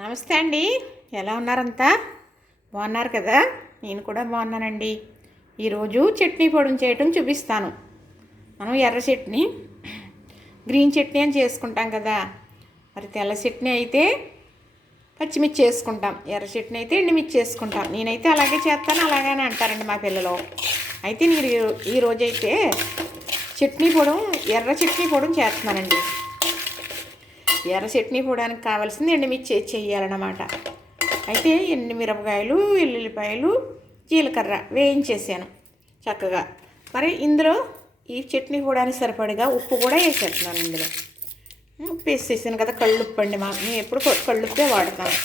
నమస్తే అండి. ఎలా ఉన్నారంతా? బాగున్నారు కదా? నేను కూడా బాగున్నానండి. ఈరోజు చట్నీ పొడిని చేయటం చూపిస్తాను. మనం ఎర్ర చట్నీ, గ్రీన్ చట్నీ అని చేసుకుంటాం కదా. మరి తెల్ల చట్నీ అయితే పచ్చిమిర్చి చేసుకుంటాం, ఎర్ర చట్నీ అయితే ఎండుమిర్చి చేసుకుంటాం. నేనైతే అలాగే చేస్తాను, అలాగనే అంటారండి మా పిల్లలు. అయితే నేను ఈరోజైతే చట్నీ పొడి, ఎర్ర చట్నీ పొడిని చేస్తున్నానండి. ఎర్ర చట్నీ పోవడానికి కావాల్సింది ఎండుమిర్చి చేయాలన్నమాట. అయితే ఎండుమిరపకాయలు, ఎల్లుల్లిపాయలు, జీలకర్ర వేయించేసాను చక్కగా. మరి ఇందులో ఈ చట్నీ పోవడానికి సరిపడిగా ఉప్పు కూడా వేసేస్తున్నాను. ఇందులో ఉప్పు వేసేసాను కదా, కళ్ళుప్పు అండి. మేము ఎప్పుడు కళ్ళుప్పే వాడతాను.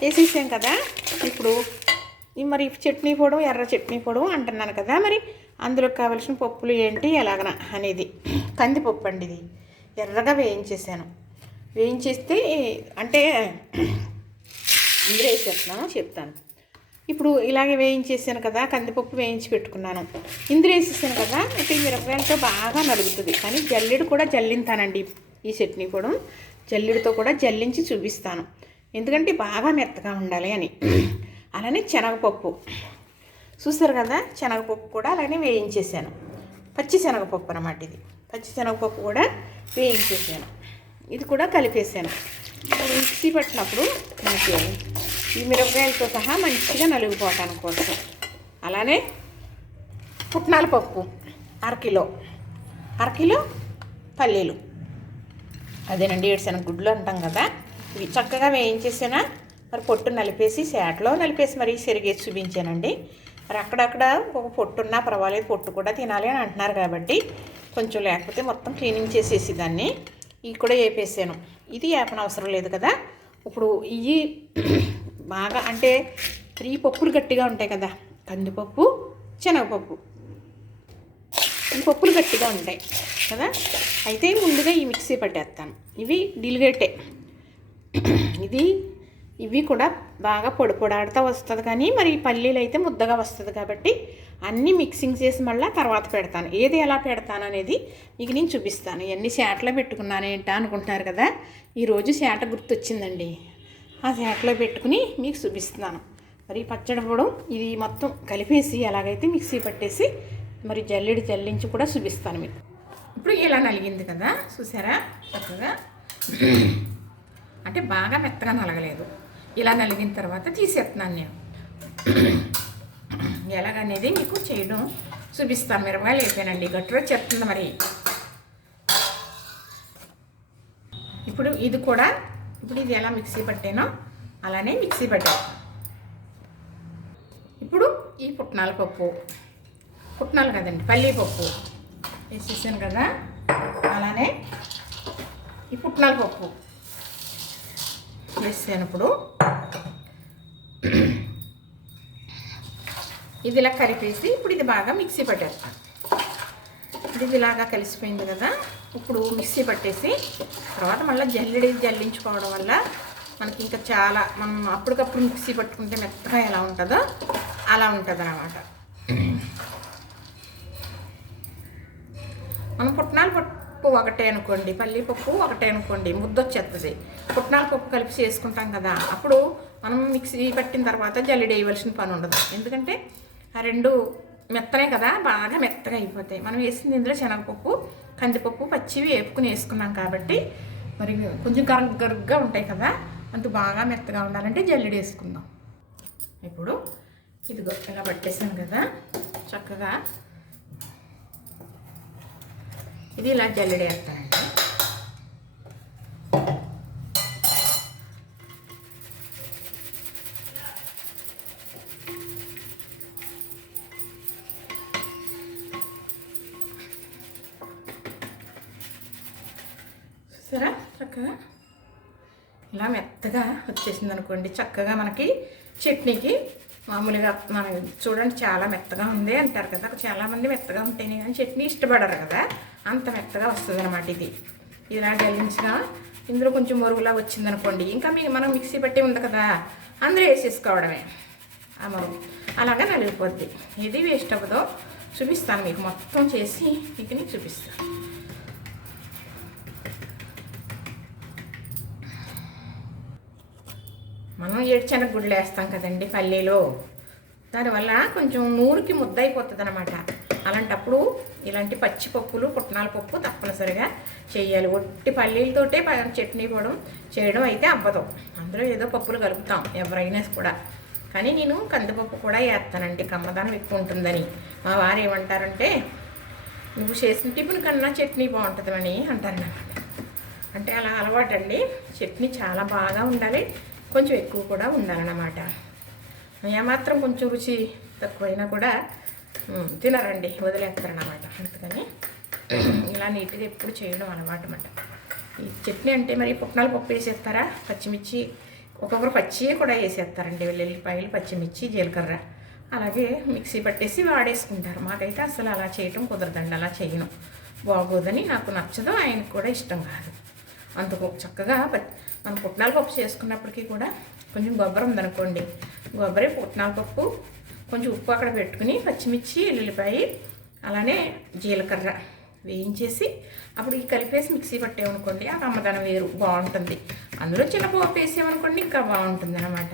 వేసేసాను కదా. ఇప్పుడు మరి చట్నీ పొడి, ఎర్ర చట్నీ పొడి అంటున్నాను కదా. మరి అందులో కావాల్సిన పప్పులు ఏంటి ఎలాగన అనేది కందిపప్పు అండి. ఇది ఎర్రగా వేయించేసాను. వేయించేస్తే అంటే ఇందులో వేసేస్తున్నాను, చెప్తాను. ఇప్పుడు ఇలాగే వేయించేసాను కదా, కందిపప్పు వేయించి పెట్టుకున్నాను. ఇందులో వేసేసాను కదా. ఇప్పుడు మిరపకాయలతో బాగా నలుగుతుంది, కానీ జల్లెడు కూడా జల్లింతానండి. ఈ చట్నీ కూడా జల్లెడితో కూడా జల్లించి చూపిస్తాను, ఎందుకంటే బాగా మెత్తగా ఉండాలి అని. అలానే శనగపప్పు చూస్తారు కదా, శనగపప్పు కూడా అలానే వేయించేసాను. పచ్చి శనగపప్పు అన్నమాట. ఇది పచ్చి శనగపప్పు కూడా వేయించేసాను. ఇది కూడా కలిపేసాను. మిక్సీ పట్టినప్పుడు మనకి ఈ మిరపకాయలతో సహా మంచిగా నలిగిపోవటానికి కోసం. అలానే పుట్నాల పప్పు అరకిలో పల్లీలు, అదేనండి ఏడుశనగ గుడ్లు అంటాం కదా. ఇవి చక్కగా వేయించేసానా. మరి పొట్టు నలిపేసి శాట్లో నలిపేసి మరీ సెరిగేసి చూపించానండి. మరి అక్కడక్కడ ఒక పొట్టు ఉన్నా పర్వాలేదు, పొట్టు కూడా తినాలి అని అంటున్నారు కాబట్టి కొంచెం, లేకపోతే మొత్తం క్లీనింగ్ చేసేసి దాన్ని ఇవి కూడా వేపేసాను. ఇది వేపనవసరం లేదు కదా. ఇప్పుడు ఇవి బాగా అంటే ఈ పప్పులు గట్టిగా ఉంటాయి కదా, కందిపప్పు, శనగపప్పు, ఈ పప్పులు గట్టిగా ఉంటాయి కదా. అయితే ముందుగా ఈ మిక్సీ పట్టేస్తాను. ఇవి డిలిగేటే. ఇవి కూడా బాగా పొడిపొడాడుతూ వస్తుంది, కానీ మరి పల్లీలు అయితే ముద్దగా వస్తుంది కాబట్టి అన్నీ మిక్సింగ్ చేసి మళ్ళీ తర్వాత పెడతాను. ఏది ఎలా పెడతాను అనేది మీకు నేను చూపిస్తాను. ఇవన్నీ శాటలో పెట్టుకున్నాను ఏంటా అనుకుంటున్నారు కదా. ఈరోజు శాట గుర్తొచ్చిందండి. ఆ శాటలో పెట్టుకుని మీకు చూపిస్తున్నాను. మరి పచ్చడి పొడి ఇది మొత్తం కలిపేసి ఎలాగైతే మిక్సీ పట్టేసి మరి జల్లించి కూడా చూపిస్తాను మీకు. ఇప్పుడు ఇలా నలిగింది కదా, చూసారా చక్కగా. అంటే బాగా మెత్తగా నలగలేదు. ఇలా నలిగిన తర్వాత తీసేస్తున్నాను నేను. ఎలాగనేది మీకు చేయడం చూపిస్తాను. మిరపకాయలు అయిపోయానండి, గట్టిగా చెప్తుంది మరి. ఇప్పుడు ఇది కూడా, ఇప్పుడు ఇది ఎలా మిక్సీ పట్టానో అలానే మిక్సీ పట్టాను. ఇప్పుడు ఈ పుట్నాలు కదండి, పల్లీ పప్పు వేసేసాను కదా. అలానే ఈ పుట్నాల పప్పు వేసాను. ఇప్పుడు ఇది ఇలా కలిపేసి ఇప్పుడు ఇది బాగా మిక్సీ పట్టేస్తాను. ఇది ఇలాగా కలిసిపోయింది కదా. ఇప్పుడు మిక్సీ పట్టేసి తర్వాత మళ్ళీ జల్లించుకోవడం వల్ల మనకి ఇంకా చాలా, మనం అప్పటికప్పుడు మిక్సీ పట్టుకుంటే మెత్తగా ఎలా ఉంటుందో అలా ఉంటుంది అన్నమాట. మనం పుట్నాల పప్పు ఒకటే అనుకోండి, పల్లీ పప్పు ఒకటే అనుకోండి, ముద్దొచ్చేస్తుంది. పుట్నాల పప్పు కలిపి చేసుకుంటాం కదా, అప్పుడు మనం మిక్సీ పట్టిన తర్వాత జల్లెడ వేయవలసిన పని ఉండదు. ఎందుకంటే ఆ రెండు మెత్తనే కదా, బాగా మెత్తగా అయిపోతాయి. మనం వేసింది ఇందులో శనగపప్పు, కందిపప్పు పచ్చివి వేపుకుని వేసుకున్నాం కాబట్టి మరి కొంచెం గరుగ్గా ఉంటాయి కదా. అంత బాగా మెత్తగా ఉండాలంటే జల్లెడ వేసుకుందాం. ఇప్పుడు ఇదిగో ఇలా పట్టేసాను కదా చక్కగా. ఇది ఇలా జల్లెడ వేస్తానండి. సరే చక్కగా ఇలా మెత్తగా వచ్చేసింది అనుకోండి. చక్కగా మనకి చట్నీకి మామూలుగా మనం చూడండి చాలా మెత్తగా ఉంది అంటారు కదా, చాలామంది మెత్తగా ఉంటేనే కానీ చట్నీ ఇష్టపడరు కదా, అంత మెత్తగా వస్తుంది అనమాట. ఇది ఇలా జల్లించిన ఇందులో కొంచెం మరుగులా వచ్చిందనుకోండి, ఇంకా మనం మిక్సీ పట్టి ఉంది కదా అందులో వేసేసుకోవడమే. ఆ మరుగు అలాగా నలిగిపోద్ది. ఇది వేస్ట్ అవ్వదో చూపిస్తాను మీకు, మొత్తం చేసి మీకు చూపిస్తాను. మనం ఏడుశనగ గుడ్లు వేస్తాం కదండి పల్లీలో, దానివల్ల కొంచెం నూరుకి ముద్ద అయిపోతుంది అనమాట. అలాంటప్పుడు ఇలాంటి పచ్చి పప్పులు, పుట్నాల పప్పు తప్పనిసరిగా చేయాలి. ఒట్టి పల్లీలతోటే చట్నీ పొడి చేయడం అయితే అవ్వదు. అందులో ఏదో పప్పులు కలుపుతాం ఎవరైనా కూడా. కానీ నేను కందిపప్పు కూడా వేస్తానండి, కమ్మదనం ఎక్కువ ఉంటుందని. మా వారు ఏమంటారంటే, నువ్వు చేసిన టిఫిన్ కన్నా చట్నీ బాగుంటుందని అంటారన్నమాట. అంటే అలా అలవాటండి. చట్నీ చాలా బాగా ఉండాలి, కొంచెం ఎక్కువ కూడా ఉండాలన్నమాట. ఏమాత్రం కొంచెం రుచి తక్కువైనా కూడా తినరండి, వదిలేస్తారన్నమాట. అందుకని ఇలా నీట్గా ఎప్పుడు చేయడం అన్నమాట. ఈ చట్నీ అంటే మరి పుట్నాల పప్పు వేసేస్తారా, పచ్చిమిర్చి, ఒక్కొక్కరు పచ్చి కూడా వేసేస్తారండి, వెల్లుల్లిపాయలు, పచ్చిమిర్చి, జీలకర్ర అలాగే మిక్సీ పట్టేసి వాడేసుకుంటారు. మాకైతే అసలు అలా చేయటం కుదరదండి, అలా చేయను, బాగోదని, నాకు నచ్చదు, ఆయనకు కూడా ఇష్టం కాదు. అందుకు చక్కగా మనం పుట్నాల పప్పు చేసుకున్నప్పటికీ కూడా కొంచెం కొబ్బరి ఉందనుకోండి, కొబ్బరి, పుట్నాల పప్పు, కొంచెం ఉప్పు అక్కడ పెట్టుకుని పచ్చిమిర్చి, ఎల్లుల్లిపాయ అలానే జీలకర్ర వేయించేసి అప్పుడు ఈ కలిపేసి మిక్సీ పట్టేమనుకోండి, ఆ కమ్మదనం వేరు బాగుంటుంది. అందులో చిన్నపోపు వేసామనుకోండి ఇంకా బాగుంటుంది అన్నమాట.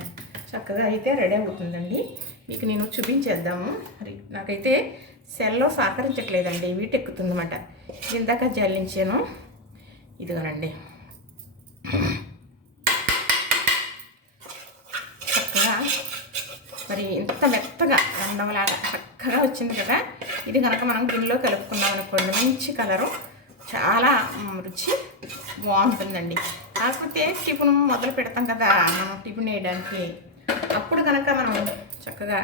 చక్కగా అయితే రెడీ అవుతుందండి. మీకు నేను చూపించేద్దాము. మరి నాకైతే సెల్లో సహకరించట్లేదండి, వీటెక్కుతుందన్నమాట. ఇందాక జల్లించాను, ఇదిగోనండి. చక్కగా మరి ఇంత మెత్తగా రండవలాగా చక్కగా వచ్చింది కదా. ఇది కనుక మనం గిన్నెలో కలుపుకున్నాం అనుకోండి, మంచి కలరు, చాలా రుచి బాగుంటుందండి. కాకపోతే టిఫిన్ మొదలు పెడతాం కదా మనం టిఫిన్ వేయడానికి, అప్పుడు కనుక మనం చక్కగా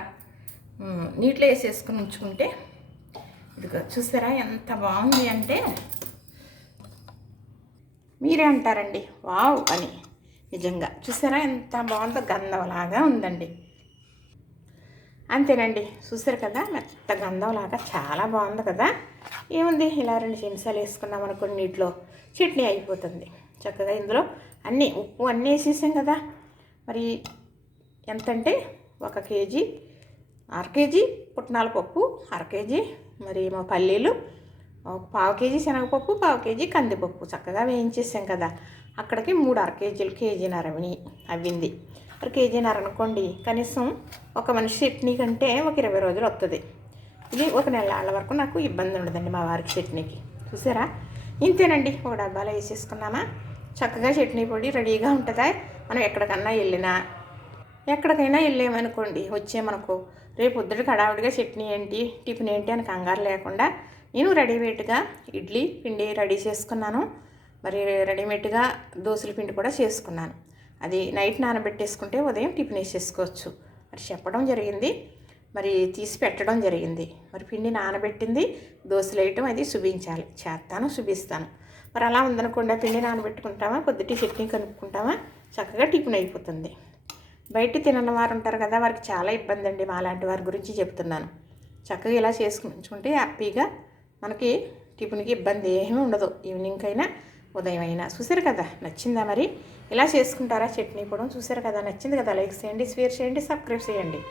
నీటిలో వేసేసుకుని ఉంచుకుంటే, ఇదిగో చూసారా ఎంత బాగుంది అంటే మీరే అంటారండి వావ్ అని. నిజంగా చూసారా ఎంత బాగుందో, గంధంలాగా ఉందండి. అంతేనండి, చూసారు కదా మెత్త గంధంలాగా చాలా బాగుంది కదా. ఏముంది, ఇలా 2 చెంచాలు వేసుకున్నాం అనుకోండి, నీటిలో చట్నీ అయిపోతుంది చక్కగా. ఇందులో అన్నీ ఉప్పు అన్నీ వేసేసాం కదా. మరి ఎంతంటే 1 కేజీ, 1/2 కేజీ పుట్నాల పప్పు, 1/2 కేజీ మరి మా పల్లీలు, 1/4 కేజీ శనగపప్పు, 1/4 కేజీ కందిపప్పు చక్కగా వేయించేసాం కదా. అక్కడికి 3 కేజీలు, కేజీన్నర అవ్వింది. మరి కేజీన్నర అనుకోండి, కనీసం ఒక మనిషి చట్నీ కంటే ఒక 20 రోజులు వస్తుంది. ఇది 1 నెల వరకు నాకు ఇబ్బంది ఉండదండి మా వారికి చట్నీకి. చూసారా, ఇంతేనండి. 1 డబ్బాలో వేసేసుకున్నామా, చక్కగా చట్నీ పొడి రెడీగా ఉంటుందా. మనం ఎక్కడికైనా వెళ్ళామనుకోండి, వచ్చేమనుకో, రేపు పొద్దుటికి హడావుడిగా చట్నీ ఏంటి, టిఫిన్ ఏంటి అని కంగారు లేకుండా నేను రెడీమేడ్గా ఇడ్లీ పిండి రెడీ చేసుకున్నాను. మరి రెడీమేడ్గా దోశల పిండి కూడా చేసుకున్నాను. అది నైట్ నానబెట్టేసుకుంటే ఉదయం టిఫిన్ వేసేసుకోవచ్చు. మరి చెప్పడం జరిగింది, మరి తీసి పెట్టడం జరిగింది. మరి పిండి నానబెట్టింది దోశలు వేయటం అది చూపిస్తాను. మరి అలా ఉందనుకోండి, పిండి నానబెట్టుకుంటామా, పొద్దుటి చట్నీ కలుపుకుంటామా, చక్కగా టిఫిన్ అయిపోతుంది. బయట తినని వారు ఉంటారు కదా, వారికి చాలా ఇబ్బంది అండి. మాలాంటి వారి గురించి చెప్తున్నాను. చక్కగా ఇలా చేసుకుని ఉంచుకుంటే హ్యాపీగా మనకి టిఫిన్కి ఇబ్బంది ఏమీ ఉండదు, ఈవినింగ్ అయినా ఉదయం అయినా. చూసారు కదా, నచ్చిందా? మరి ఇలా చేసుకుంటారా చట్నీ పొడి? చూసారు కదా, నచ్చింది కదా, లైక్ చేయండి, షేర్ చేయండి, సబ్స్క్రైబ్ చేయండి.